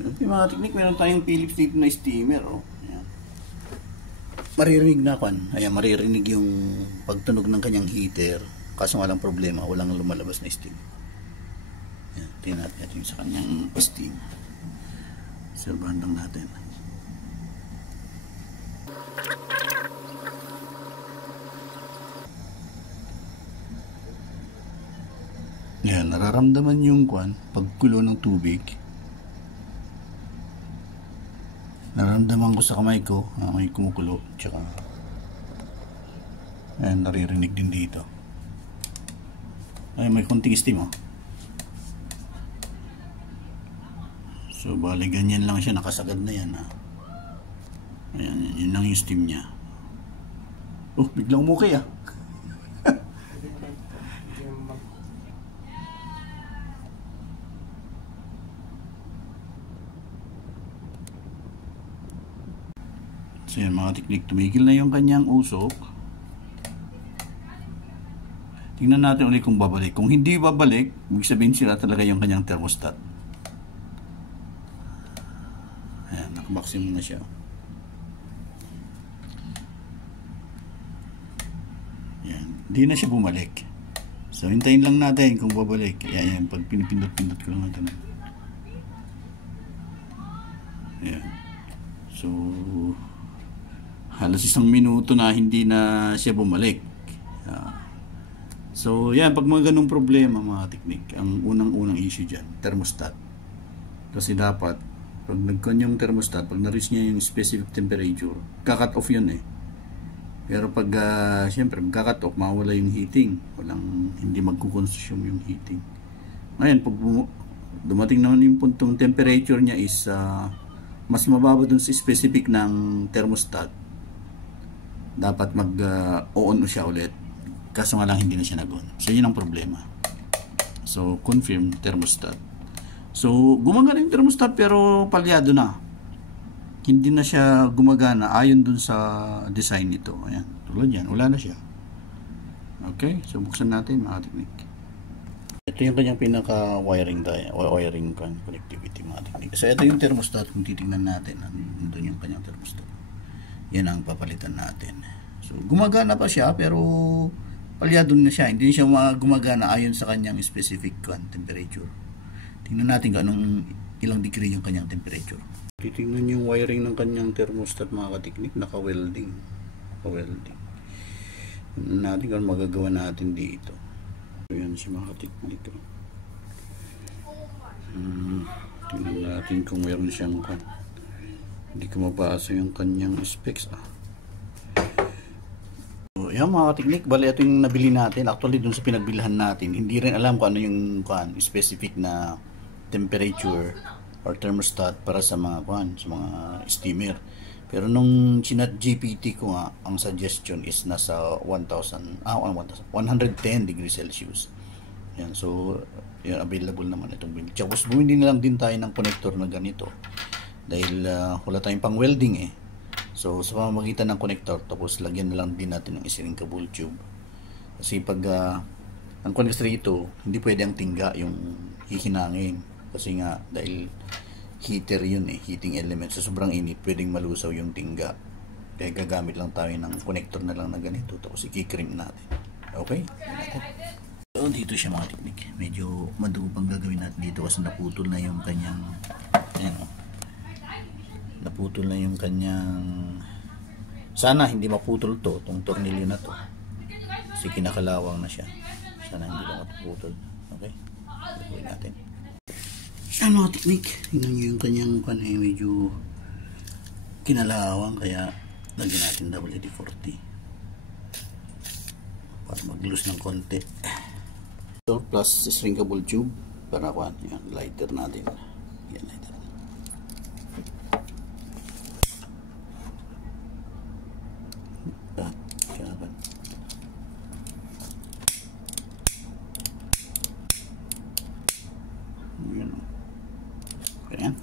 Okay, mga teknik, meron tayong Philips dito na steamer. Oh. Ayan. Maririnig na kwan. Ayan, maririnig yung pagtunog ng kanyang heater. Kaso nga lang problema, walang lumalabas na steam. Ayan, tingnan natin sa kanyang steam. Serbahan lang natin. Ayan, nararamdaman yung kwan, pagkulo ng tubig. Nararamdaman ko sa kamay ko, may kumukulo, tsaka ayan, naririnig din dito. Ay, may konting steam, oh. So, bali ganyan lang siya, nakasagad na yan, ha. Ayan, yun lang yung steam niya. Oh, biglang umukay, ah. So yan mga teknik, tumigil na yung kanyang usok. Tingnan natin ulit kung babalik. Kung hindi babalik, ibig sabihin sila talaga yung kanyang thermostat. Ayan, naka-maximum na siya. Ayan, hindi na siya bumalik. So hintayin lang natin kung babalik. Ayan, pag pinipindot-pindot ko lang natin. Ayan. So halos 1 minuto na hindi na siya bumalik. So yan, pag mga ganung problema mga teknik, ang unang issue dyan, thermostat. Kasi dapat pag nagkon yung thermostat, pag na-reach niya yung specific temperature, kakat off yun eh. Pero pag siyempre magkakat off, mawala yung heating, hindi magkukonsume yung heating. Ngayon pag dumating naman yung puntong temperature niya is mas mababa dun sa specific ng thermostat, dapat mag-on siya ulit. Kaso nga lang hindi na siya nag-on. So yun ang problema. So confirm thermostat. So gumagana yung thermostat pero palyado na. Hindi na siya gumagana ayon dun sa design nito. Ayan, tulad yan, wala na siya. Okay, so buksan natin mga teknik. Ito yung kanyang pinaka-wiring connectivity mga teknik. So ito yung thermostat, kung titingnan natin, nandun yung kanyang thermostat. Yan ang papalitan natin. So gumagana pa siya pero palyado na siya. Hindi siya gumagana ayon sa kanyang specific temperature. Tingnan natin kung ilang degree yung kanyang temperature. Titingnan yung wiring ng kanyang thermostat mga kateknik, naka-welding. Tingnan natin kung magagawa natin dito. So yan siya mga kateknik. Tingnan natin kung mayroon siyang hindi ko mabasa yung kanyang specs. So, yan mga teknik, bali ito yung nabili natin. Actually dun sa pinagbilhan natin, hindi rin alam kung ano yung specific na temperature or thermostat para sa mga steamer. Pero nung chinat GPT ko nga, ang suggestion is nasa 110 degrees Celsius. Yan, so yan, available naman itong bill. Tsaka bumili na lang din tayo ng connector na ganito. Dahil wala tayong pang welding eh. So sa pamamagitan ng connector, tapos lagyan na lang din natin ng isiring cable tube. Kasi pag ang connector ito, hindi pwede ang tingga yung hihinangin. Kasi nga dahil heater yun eh, heating element. So sobrang init, pwedeng malusaw yung tingga. Kaya gagamit lang tayo ng connector na lang na ganito. Tapos i-crimp natin. Okay? So dito siya mga teknik. Medyo madugo pang gagawin natin dito kasi naputol na yung kanyang sana hindi maputol itong tornilyo na to kasi kinakalawang na siya. Sana hindi na maputol. Okay, gagawin natin mga teknik. Tingnan nyo yung kanyang medyo kinalawang, kaya lagyan natin WD-40 para mag-loose ng konti. So plus shrinkable tube para yan, lighter natin. Yan, lighter. Ayan.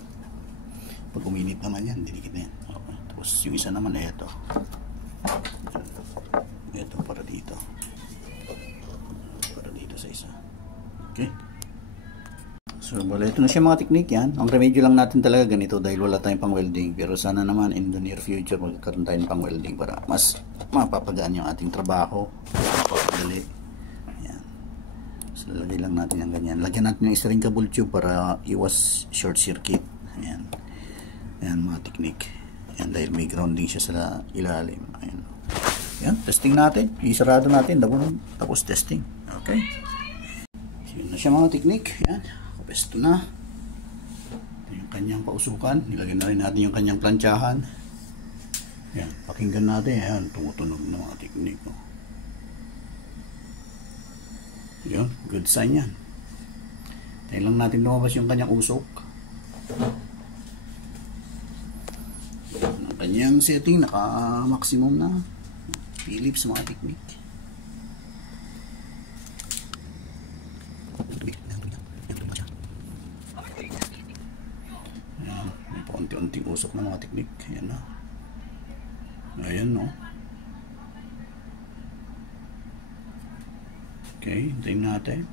Pag uminit naman yan, dinikit na yan. Okay. Tapos yung isa naman ay ito para dito sa isa. Okay. So bali ito na siya mga teknik yan. Ang remedyo lang natin talaga ganito dahil wala tayong pang welding. Pero sana naman in the near future magkaroon tayo ng pang welding para mas mapapagaan yung ating trabaho. Mapapadali. Yan. So lagay lang natin yung ganyan. Lagyan natin yung string cable tube para iwas short circuit. Ayan. Ayan mga teknik. Ayan dahil may grounding siya sa ilalim. Ayan. Ayan. Testing natin. Isarado natin. Tapos testing. Okay. So yun na siya mga teknik. Ayan. Pesto na. Ito yung kanyang pausukan. Nilagyan na rin natin yung kanyang plantsahan. Ayan, pakinggan natin. Ayan, tumutunog na mga teknik. Ayan, good sign yan. Tayo lang natin lumabas yung kanyang usok. Ang kanyang setting, naka-maximum na. Philips mga teknik. Unti-unting usok ng mga teknik. Ayan na. Ayan no. Okay, hintayin natin.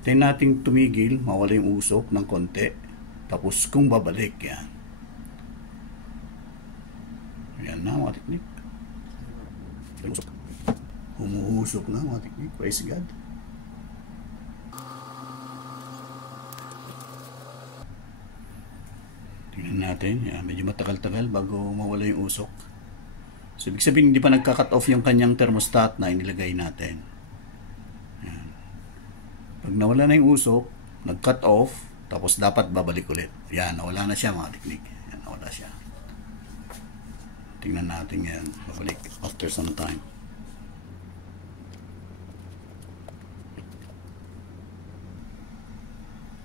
Hintayin natin tumigil, mawala yung usok ng konti. Tapos kung babalik, yan. Ayan na mga teknik. Humuhusok na mga teknik. Praise God. Tingnan natin. Yan, medyo matagal-tagal bago mawala yung usok. So, ibig sabihin, hindi pa nagka-cut off yung kanyang thermostat na inilagay natin. Yan. Pag nawala na yung usok, nag-cut off, tapos dapat babalik ulit. Yan, nawala na siya mga teknik. Yan, nawala siya. Tingnan natin yan. Babalik after some time.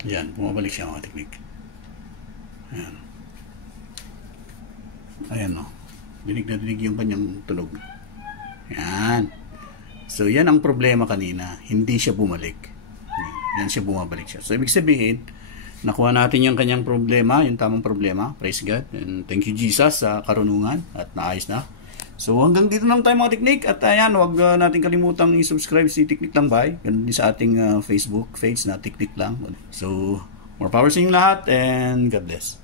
Yan, bumabalik siya mga teknik. Ayan. Ayan o. Dinig na dinig yung kanyang tunog. Ayan. So, yan ang problema kanina. Hindi siya bumalik. Yan siya bumabalik siya. So, ibig sabihin, nakuha natin yung kanyang problema, yung tamang problema. Praise God. And thank you Jesus sa karunungan at naayos na. So, hanggang dito lang tayo mga teknik. At ayan, huwag natin kalimutang i-subscribe si Teknik Langbay. Ganun din sa ating Facebook page na Teknik Lang. So, more power sa inyong lahat and God bless.